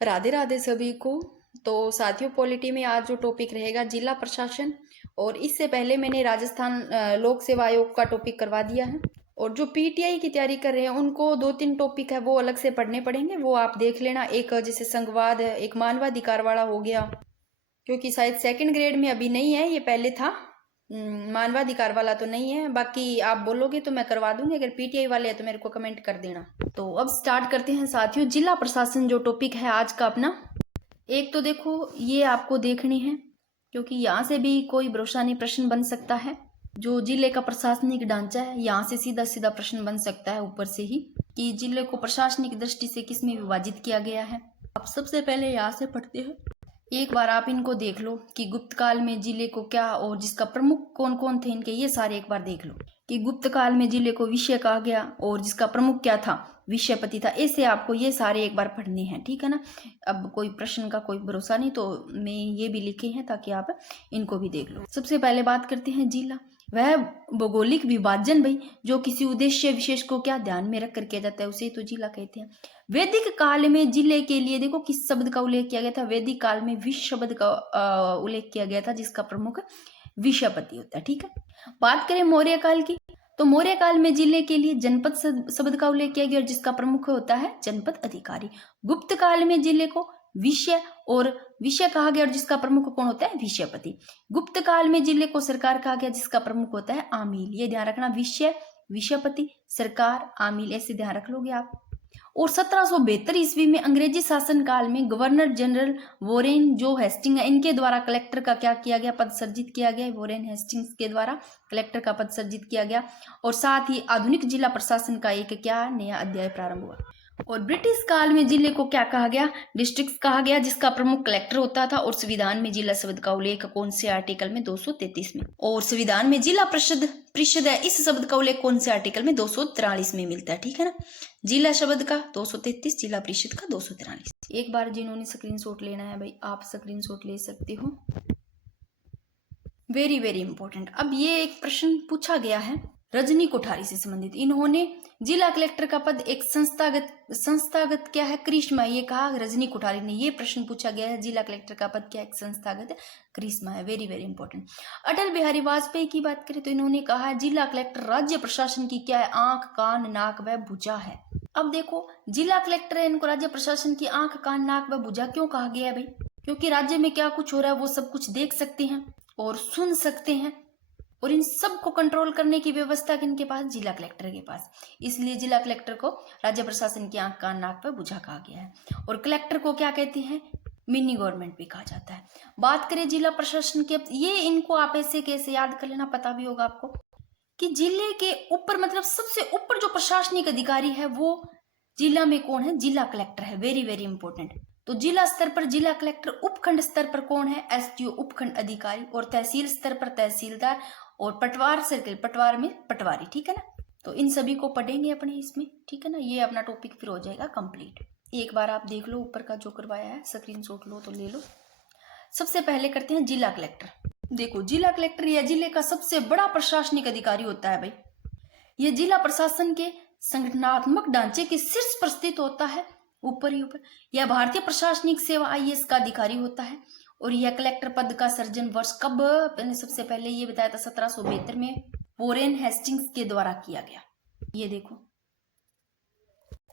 राधे राधे सभी को। तो साथियों, पॉलिटी में आज जो टॉपिक रहेगा जिला प्रशासन, और इससे पहले मैंने राजस्थान लोक सेवा आयोग का टॉपिक करवा दिया है। और जो पीटीआई की तैयारी कर रहे हैं उनको 2-3 टॉपिक है वो अलग से पढ़ने पड़ेंगे, वो आप देख लेना। एक जैसे संघवाद है, एक मानवाधिकार वाला हो गया, क्योंकि शायद सेकंड ग्रेड में अभी नहीं है, ये पहले था। मानवाधिकार वाला तो नहीं है, बाकी आप बोलोगे तो मैं करवा दूंगी। अगर पीटीआई वाले हैं तो मेरे को कमेंट कर देना। तो अब स्टार्ट करते हैं साथियों। जिला प्रशासन जो टॉपिक है आज का अपना, एक तो देखो ये आपको देखनी है, क्योंकि यहाँ से भी कोई भरोसा नहीं, प्रश्न बन सकता है। जो जिले का प्रशासनिक ढांचा है, यहाँ से सीधा सीधा प्रश्न बन सकता है ऊपर से ही, कि जिले को प्रशासनिक दृष्टि से किसमें विभाजित किया गया है। अब सबसे पहले यहाँ से पढ़ते हैं। एक बार आप इनको देख लो कि गुप्त काल में जिले को क्या, और जिसका प्रमुख कौन कौन थे इनके, ये सारे एक बार देख लो कि गुप्त काल में जिले को विषय कहा गया और जिसका प्रमुख क्या था, विषयपति था। ऐसे आपको ये सारे एक बार पढ़ने हैं, ठीक है ना। अब कोई प्रश्न का कोई भरोसा नहीं, तो मैं ये भी लिखे हैं ताकि आप इनको भी देख लो। सबसे पहले बात करते हैं जिला। वह भौगोलिक विभाजन भाई जो किसी उद्देश्य विशेष को क्या ध्यान में रख कर किया जाता है, उसे तो जिला कहते हैं। वैदिक काल में जिले के लिए देखो किस शब्द का उल्लेख किया गया था, वैदिक काल में विष शब्द का उल्लेख किया गया था, जिसका प्रमुख विषयपति होता है, ठीक है। बात करें मौर्य काल की, तो मौर्य काल में जिले के लिए जनपद शब्द का उल्लेख किया गया और जिसका प्रमुख होता है जनपद अधिकारी। गुप्त काल में जिले को विषय और विषय कहा गया और जिसका प्रमुख कौन होता है, विषयपति। गुप्त काल में जिले को सरकार कहा गया जिसका प्रमुख होता है आमील। ये ध्यान रखना, विषय, विषयपति, सरकार, आमील, ऐसे ध्यान रख लोगे आप। और 1772 ईस्वी में अंग्रेजी शासन काल में गवर्नर जनरल वोरेन जो हेस्टिंग है, इनके द्वारा कलेक्टर का क्या किया गया, पद सर्जित किया गया। वोरेन हेस्टिंग्स के द्वारा कलेक्टर का पद सर्जित किया गया, और साथ ही आधुनिक जिला प्रशासन का एक क्या नया अध्याय प्रारंभ हुआ। और ब्रिटिश काल में जिले को क्या कहा गया, डिस्ट्रिक्ट कहा गया, जिसका प्रमुख कलेक्टर होता था। और संविधान में जिला शब्द का उल्लेख कौन से आर्टिकल में, 233 में। और संविधान में जिला परिषद है, इस शब्द का उल्लेख कौन से आर्टिकल में, 243 में मिलता है, ठीक है ना। जिला शब्द का 233, जिला परिषद का 243। एक बार जिन्होंने स्क्रीनशॉट लेना है भाई, आप स्क्रीनशॉट ले सकते हो। Very very important. अब ये एक प्रश्न पूछा गया है रजनी कोठारी से संबंधित। इन्होंने जिला कलेक्टर का पद एक संस्थागत क्या है, करिश्मा, ये कहा रजनी कोठारी ने। ये प्रश्न पूछा गया है, जिला कलेक्टर का पद क्या है, एक संस्थागत करिश्मा है। Very very important. Atal Bihari Vajpayee की बात करें तो इन्होंने कहा जिला कलेक्टर राज्य प्रशासन की क्या है, आंख, कान, नाक व भुजा है। अब देखो जिला कलेक्टर है, इनको राज्य प्रशासन की आंख, कान, नाक व भुजा क्यों कहा गया है भाई, क्योंकि राज्य में क्या कुछ हो रहा है वो सब कुछ देख सकते हैं और सुन सकते हैं, और इन सब को कंट्रोल करने की व्यवस्था किनके पास, जिला कलेक्टर के पास। इसलिए जिला कलेक्टर को राज्य प्रशासन की आंख, कान, नाक पर बुझा कहा गया है। और कलेक्टर को क्या कहते हैं, मिनी गवर्नमेंट भी कहा जाता है। बात करें जिला प्रशासन के, ये इनको आप ऐसे कैसे याद कर लेना, पता भी होगा आपको, कि जिले के ऊपर मतलब सबसे ऊपर जो प्रशासनिक अधिकारी है वो जिला में कौन है, जिला कलेक्टर है। Very very important. तो जिला स्तर पर जिला कलेक्टर, उपखंड स्तर पर कौन है, एसडीओ, उपखंड अधिकारी, और तहसील स्तर पर तहसीलदार, और पटवार सर्कल, पटवार में पटवारी, ठीक है ना। तो इन सभी को पढ़ेंगे अपने इसमें, ठीक है ना। ये अपना टॉपिक फिर हो जाएगा कंप्लीट। एक बार आप देख लो ऊपर का जो करवाया है, स्क्रीनशॉट लो तो ले लो। सबसे पहले करते हैं जिला कलेक्टर। देखो जिला कलेक्टर या जिले का सबसे बड़ा प्रशासनिक अधिकारी होता है भाई। ये जिला प्रशासन के संगठनात्मक ढांचे के शीर्ष पर स्थित होता है, ऊपर ही ऊपर। यह भारतीय प्रशासनिक सेवा आईएएस का अधिकारी होता है। और यह कलेक्टर पद का सर्जन वर्ष कब, मैंने सबसे पहले ये बताया था 1772 में वोरेन हेस्टिंग्स के द्वारा किया गया। ये देखो,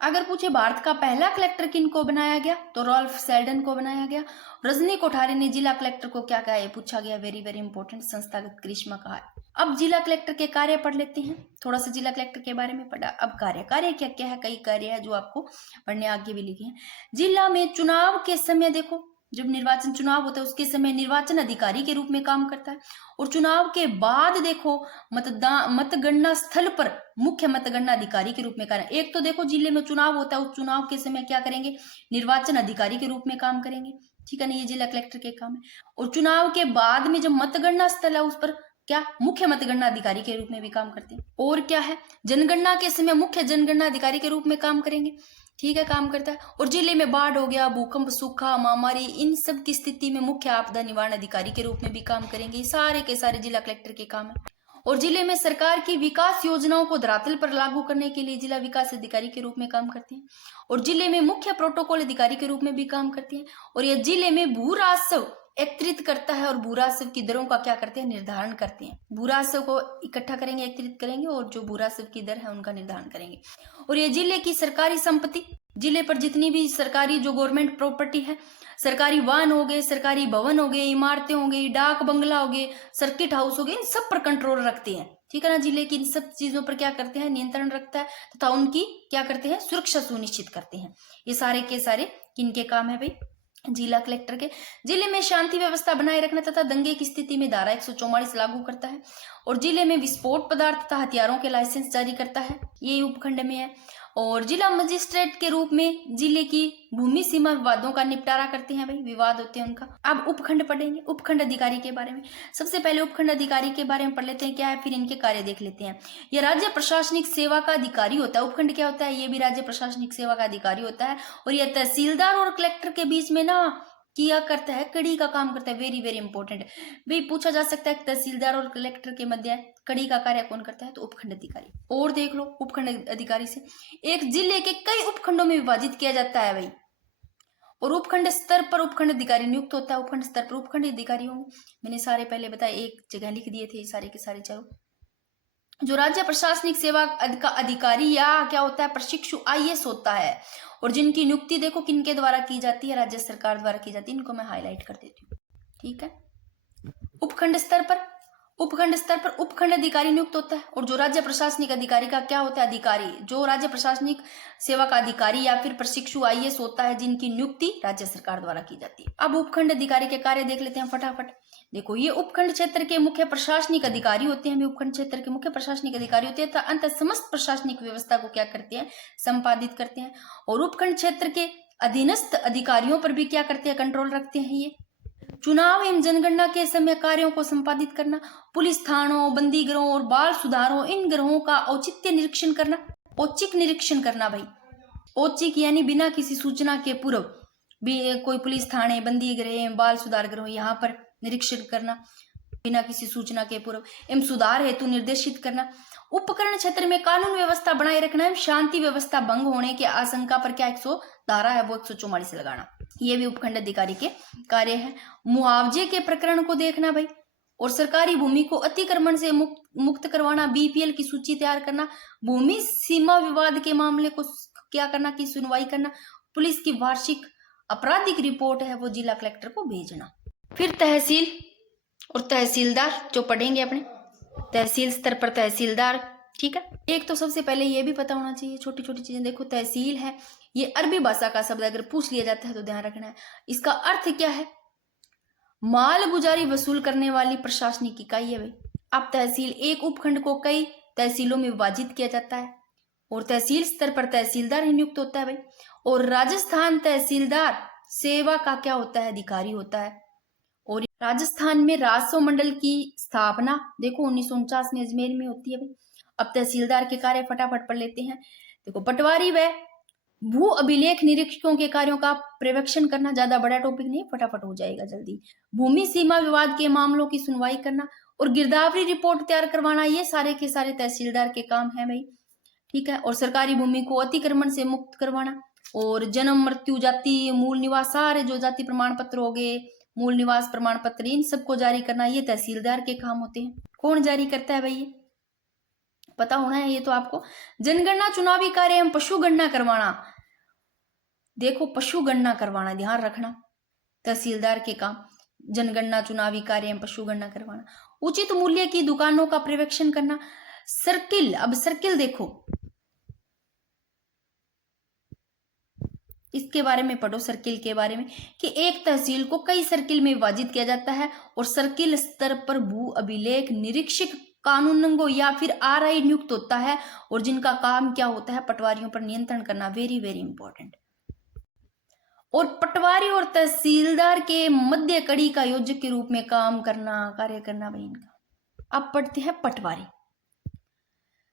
अगर पूछे भारत का पहला कलेक्टर किनको बनाया गया, तो रॉल्फ सेल्डन को बनाया गया। रजनी कोठारी ने जिला कलेक्टर को क्या कहा, ये पूछा गया। वेरी वेरी इंपॉर्टेंट, संस्थागत करिश्मा कहा है। अब जिला कलेक्टर के कार्य पढ़ लेते हैं, थोड़ा सा जिला कलेक्टर के बारे में पढ़ा। अब कार्य क्या क्या है, कई कार्य है जो आपको पढ़ने आगे भी लिखे हैं। जिला में चुनाव के समय देखो, जब निर्वाचन चुनाव होता है उसके समय निर्वाचन अधिकारी के रूप में काम करता है। और चुनाव के बाद देखो मतगणना स्थल पर मुख्य मतगणना अधिकारी के रूप में कार्य। एक तो देखो जिले में चुनाव होता है, उस चुनाव के समय क्या करेंगे, निर्वाचन अधिकारी के रूप में काम करेंगे, ठीक है ना। ये जिला कलेक्टर के काम है। और चुनाव के बाद में जब मतगणना स्थल है उस पर क्या, मुख्य मतगणना अधिकारी के रूप में भी काम करते हैं। और क्या है, जनगणना के समय मुख्य जनगणना अधिकारी के रूप में काम करेंगे, ठीक है, काम करता है। और जिले में बाढ़ हो गया, भूकंप, सूखा, महामारी, इन सब की स्थिति में मुख्य आपदा निवारण अधिकारी के रूप में भी काम करेंगे। सारे के सारे जिला कलेक्टर के काम है। और जिले में सरकार की विकास योजनाओं को धरातल पर लागू करने के लिए जिला विकास अधिकारी के रूप में काम करते हैं और जिले में मुख्य प्रोटोकॉल अधिकारी के रूप में भी काम करते हैं। और यह जिले में भू राजस्व एकत्रित करता है और भू राजस्व की दरों का क्या करते हैं, निर्धारण करते हैं। भू राजस्व को इकट्ठा करेंगे, एकत्रित करेंगे और जो भू राजस्व की दर है उनका निर्धारण करेंगे। और ये जिले की सरकारी संपत्ति, जिले पर जितनी भी सरकारी जो गवर्नमेंट प्रॉपर्टी है, सरकारी वाहन हो गए, सरकारी भवन हो गए, इमारतें हो गई, डाक बंगला हो गए, सर्किट हाउस हो गए, इन सब पर कंट्रोल रखते हैं। ठीक है ना, जिले की इन सब चीजों पर क्या करते हैं, नियंत्रण रखता है तथा उनकी क्या करते हैं, सुरक्षा सुनिश्चित करते हैं। ये सारे के सारे किनके काम है भाई, जिला कलेक्टर के। जिले में शांति व्यवस्था बनाए रखना तथा दंगे की स्थिति में धारा 144 लागू करता है और जिले में विस्फोट पदार्थ तथा हथियारों के लाइसेंस जारी करता है, ये उपखंड में है। और जिला मजिस्ट्रेट के रूप में जिले की भूमि सीमा विवादों का निपटारा करते हैं भाई, विवाद होते हैं उनका। अब उपखंड पढ़ेंगे, उपखंड अधिकारी के बारे में। सबसे पहले उपखंड अधिकारी के बारे में पढ़ लेते हैं क्या है, फिर इनके कार्य देख लेते हैं। यह राज्य प्रशासनिक सेवा का अधिकारी होता है। उपखंड क्या होता है, ये भी राज्य प्रशासनिक सेवा का अधिकारी होता है और यह तहसीलदार और कलेक्टर के बीच में ना किया करता है, कड़ी का काम करता है। वेरी वेरी इंपॉर्टेंट भाई, पूछा जा सकता है तहसीलदार और कलेक्टर के मध्य कड़ी का कार्य कौन करता है, तो उपखंड अधिकारी। और देख लो, उपखंड अधिकारी से एक जिले के कई उपखंडों में विभाजित किया जाता है भाई, और उपखंड स्तर पर उपखंड अधिकारी नियुक्त होता है। उपखंड स्तर पर उपखंड अधिकारी होंगे, मैंने सारे पहले बताए, एक जगह लिख दिए थे सारे के सारे चारों। जो राज्य प्रशासनिक सेवा का अधिकारी या क्या होता है, प्रशिक्षु आईएएस होता है और जिनकी नियुक्ति देखो किनके द्वारा की जाती है, राज्य सरकार द्वारा की जाती है। इनको मैं हाईलाइट कर देती हूँ, ठीक है। उपखंड स्तर पर उपखंड अधिकारी नियुक्त होता है और जो राज्य प्रशासनिक अधिकारी का क्या होता है, अधिकारी, जो राज्य प्रशासनिक सेवा का अधिकारी या फिर प्रशिक्षु आईएएस होता है, जिनकी नियुक्ति राज्य सरकार द्वारा की जाती है। अब उपखंड अधिकारी के कार्य देख लेते हैं फटाफट। देखो, ये उपखंड क्षेत्र के मुख्य प्रशासनिक अधिकारी होते हैं, उपखंड क्षेत्र के मुख्य प्रशासनिक अधिकारी होते हैं, अंत समस्त प्रशासनिक व्यवस्था को क्या करते हैं, संपादित करते हैं। और उपखंड क्षेत्र के अधीनस्थ अधिकारियों पर भी क्या करते हैं, कंट्रोल रखते हैं। ये चुनाव एवं जनगणना के समय कार्यों को संपादित करना, पुलिस थानों, बंदी गृहों और बाल सुधारों, इन गृहों का औचित्य निरीक्षण करना, औचिक निरीक्षण करना भाई। औचिक यानी बिना किसी सूचना के पूर्व भी कोई पुलिस थाने, बंदी गृह, बाल सुधार गृह, यहाँ पर निरीक्षण करना बिना किसी सूचना के पूर्व एवं सुधार हेतु निर्देशित करना। उपकरण क्षेत्र में कानून व्यवस्था बनाए रखना एवं शांति व्यवस्था भंग होने की आशंका पर क्या 100 धारा है वो 144 लगाना, ये भी उपखंड अधिकारी के कार्य है। मुआवजे के प्रकरण को देखना भाई, और सरकारी भूमि को अतिक्रमण से मुक्त करवाना, बीपीएल की सूची तैयार करना, भूमि सीमा विवाद के मामले को क्या करना की सुनवाई करना, पुलिस की वार्षिक आपराधिक रिपोर्ट है वो जिला कलेक्टर को भेजना। फिर तहसील और तहसीलदार जो पढ़ेंगे अपने, तहसील स्तर पर तहसीलदार, ठीक है। एक तो सबसे पहले ये भी पता होना चाहिए, छोटी छोटी चीजें देखो, तहसील है ये अरबी भाषा का शब्द, अगर पूछ लिया जाता है तो ध्यान रखना है। इसका अर्थ क्या है, माल गुजारी वसूल करने वाली प्रशासनिक इकाई है भाई। अब तहसील, एक उपखंड को कई तहसीलों में विभाजित किया जाता है और तहसील स्तर पर तहसीलदार ही नियुक्त होता है भाई। और राजस्थान तहसीलदार सेवा का क्या होता है, अधिकारी होता है। और राजस्थान में राजस्व मंडल की स्थापना देखो 1949 में अजमेर में होती है भाई। अब तहसीलदार के कार्य फटाफट पढ़ लेते हैं। देखो, पटवारी व भू अभिलेख निरीक्षकों के कार्यों का पर्यवेक्षण करना, ज्यादा बड़ा टॉपिक नहीं, फटाफट हो जाएगा जल्दी। भूमि सीमा विवाद के मामलों की सुनवाई करना और गिरदावरी रिपोर्ट तैयार करवाना, ये सारे के सारे तहसीलदार के काम है भाई, ठीक है। और सरकारी भूमि को अतिक्रमण से मुक्त करवाना और जन्म, मृत्यु, जाति, मूल निवास, सारे जो जाति प्रमाण पत्र हो गए, मूल निवास प्रमाण पत्र, इन सबको जारी करना, ये तहसीलदार के काम होते हैं। कौन जारी करता है भाई, ये पता होना है ये तो आपको। जनगणना, चुनावी कार्य एवं पशु गणना करवाना, देखो पशु गणना करवाना ध्यान रखना, तहसीलदार के काम, जनगणना, चुनावी कार्य एवं पशु गणना करवाना। उचित मूल्य की दुकानों का पर्यवेक्षण करना। सर्किल, अब सर्किल देखो, इसके बारे में पढ़ो, सर्किल के बारे में, कि एक तहसील को कई सर्किल में विभाजित किया जाता है और सर्किल स्तर पर भू अभिलेख निरीक्षक, कानूनगो या फिर आरआई नियुक्त होता है और जिनका काम क्या होता है, पटवारियों पर नियंत्रण करना। Very very important. और पटवारी और तहसीलदार के मध्य कड़ी का योजक के रूप में काम करना, कार्य करना भाई इनका। अब पढ़ते हैं पटवारी,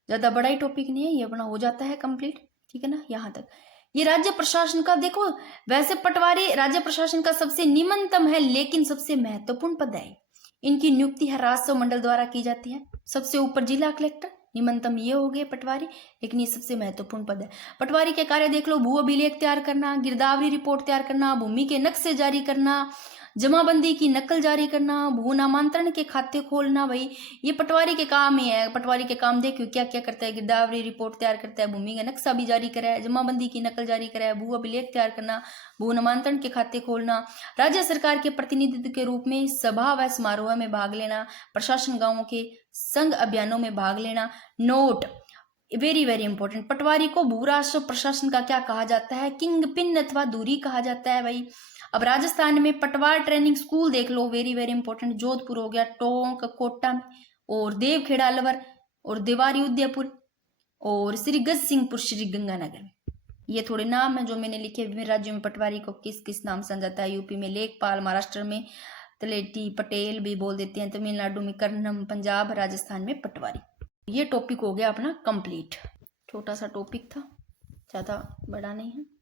ज्यादा बड़ा ही टॉपिक नहीं है ये, अपना हो जाता है कंप्लीट, ठीक है ना, यहां तक। ये राज्य प्रशासन का देखो, वैसे पटवारी राज्य प्रशासन का सबसे निम्नतम है लेकिन सबसे महत्वपूर्ण पद है। इनकी नियुक्ति है राजस्व मंडल द्वारा की जाती है। सबसे ऊपर जिला कलेक्टर, निम्नतम ये हो गए पटवारी, लेकिन ये सबसे महत्वपूर्ण पद है। पटवारी के कार्य देख लो, भू अभिलेख तैयार करना, गिरदावरी रिपोर्ट तैयार करना, भूमि के नक्शे जारी करना, जमाबंदी की नकल जारी करना, भू नामांतरण के खाते खोलना। भाई ये पटवारी के काम ही है। पटवारी के काम देखो क्या क्या करता है, गिरदावरी रिपोर्ट तैयार करता है, भूमि का नक्शा भी जारी करा है, जमाबंदी की नकल जारी करा है, भू अभिलेख तैयार करना, भू नामांतरण के खाते खोलना, राज्य सरकार के प्रतिनिधित्व के रूप में सभा व समारोह में भाग लेना, प्रशासन गांवों के संघ अभियानों में भाग लेना। नोट, वेरी वेरी इंपॉर्टेंट, पटवारी को भू राजस्व प्रशासन का क्या कहा जाता है, किंग पिन अथवा दूरी कहा जाता है। भाई अब राजस्थान में पटवार ट्रेनिंग स्कूल देख लो, वेरी वेरी इंपॉर्टेंट, जोधपुर हो गया, टोंक कोटा में, और देवखेड़ा अलवर, और देवारी उदयपुर, और श्री गज सिंहपुर श्री गंगानगर में। ये थोड़े नाम है जो मैंने लिखे। विभिन्न राज्यों में पटवारी को किस किस नाम से जाता है। यूपी में लेखपाल, महाराष्ट्र में तलेटी, पटेल भी बोल देते हैं, तमिलनाडु में कर्नम, पंजाब, राजस्थान में पटवारी। ये टॉपिक हो गया अपना कंप्लीट। छोटा सा टॉपिक था, ज़्यादा बड़ा नहीं है।